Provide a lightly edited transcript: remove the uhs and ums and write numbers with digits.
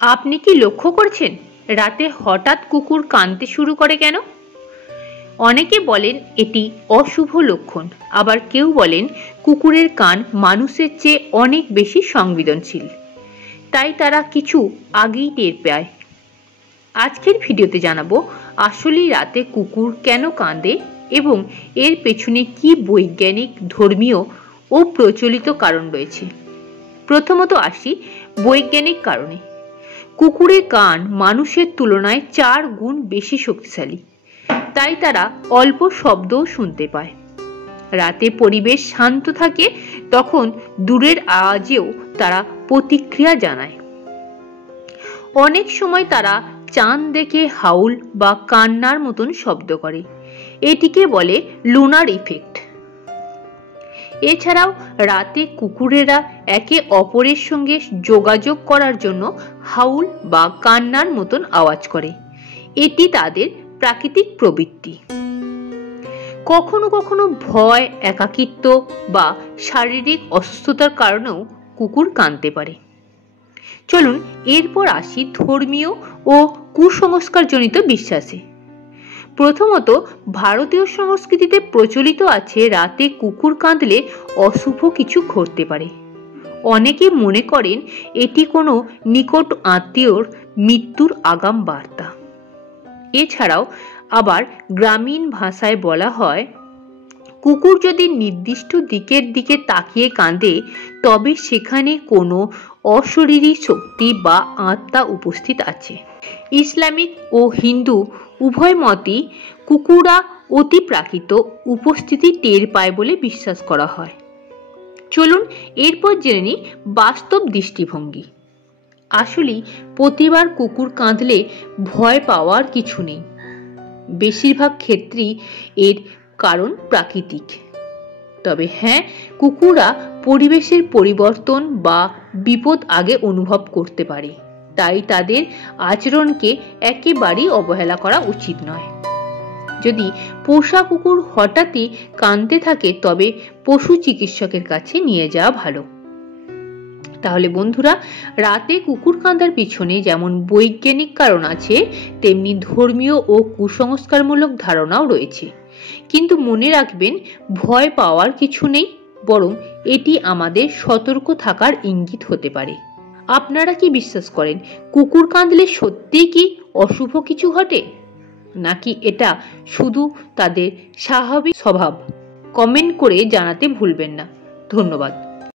আপনি কি লক্ষ্য করছেন রাতে হঠাৎ কুকুর কাঁদতে শুরু করে কেন? অনেকে বলেন এটি অশুভ লক্ষণ, আবার কেউ বলেন কুকুরের কান মানুষের চেয়ে অনেক বেশি সংবেদনশীল, তাই তারা কিছু আগেই টের পায়। আজকের ভিডিওতে জানাবো আসলেই রাতে কুকুর কেন কাঁদে এবং এর পেছনে কি বৈজ্ঞানিক, ধর্মীয় ও প্রচলিত কারণ রয়েছে। প্রথমত আসি বৈজ্ঞানিক কারণে। কুকুরের কান মানুষের তুলনায় 4 গুণ বেশি শক্তিশালী, তাই তারা অল্প শব্দও শুনতে পায়। রাতে পরিবেশ শান্ত থাকে, তখন দূরের আওয়াজেও তারা প্রতিক্রিয়া জানায়। অনেক সময় তারা চাঁদ দেখে হাউল বা কান্নার মতন শব্দ করে, এটিকে বলে লুনার ইফেক্ট। এছাড়াও রাতে কুকুরেরা একে অপরের সঙ্গে যোগাযোগ করার জন্য হাউল বা কান্নার মতন আওয়াজ করে, এটি তাদের প্রাকৃতিক প্রবৃত্তি। কখনো কখনো ভয়, একাকিত্ব বা শারীরিক অসুস্থতার কারণেও কুকুর কাঁদতে পারে। চলুন এরপর আসি ধর্মীয় ও কুসংস্কারজনিত বিশ্বাসে। প্রথমত, ভারতীয় সংস্কৃতিতে প্রচলিত আছে রাতে কুকুর কাঁদলে অশুভ কিছু ঘটতে পারে। অনেকে মনে করেন এটি কোনো নিকট আত্মীয়র মৃত্যুর আগাম বার্তা। এছাড়াও আবার গ্রামীণ ভাষায় বলা হয়, কুকুর যদি নির্দিষ্ট দিকের দিকে তাকিয়ে কাঁদে তবে সেখানে কোনো অশরীরী শক্তি বা আত্মা উপস্থিত আছে। ইসলামিক ও হিন্দু উভয় মতই কুকুরা অতি প্রাকৃত উপস্থিতি টের পায় বলে বিশ্বাস করা হয়। চলুন এরপর জেনে নিই বাস্তব দৃষ্টিভঙ্গি। আসলেই প্রতিবার কুকুর কাঁদলে ভয় পাওয়ার কিছু নেই। বেশিরভাগ ক্ষেত্রেই এর কারণ প্রাকৃতিক। তবে হ্যাঁ, কুকুররা পরিবেশের পরিবর্তন বা বিপদ আগে অনুভব করতে পারে, তাই তাদের আচরণকে একেবারেই অবহেলা করা উচিত নয়। যদি পোষা কুকুর হঠাৎই কাঁদতে থাকে তবে পশু চিকিৎসকের কাছে নিয়ে যাওয়া ভালো। তাহলে বন্ধুরা, রাতে কুকুর কাঁদার পিছনে যেমন বৈজ্ঞানিক কারণ আছে, তেমনি ধর্মীয় ও কুসংস্কারমূলক ধারণাও রয়েছে। কিন্তু মনে রাখবেন, ভয় পাওয়ার কিছু নেই, বরং এটি আমাদের সতর্ক থাকার ইঙ্গিত হতে পারে। আপনারা কি বিশ্বাস করেন কুকুর কাঁদলে সত্যিই কি অশুভ কিছু ঘটে, নাকি এটা শুধু তাদের স্বাভাবিক স্বভাব? কমেন্ট করে জানাতে ভুলবেন না। ধন্যবাদ।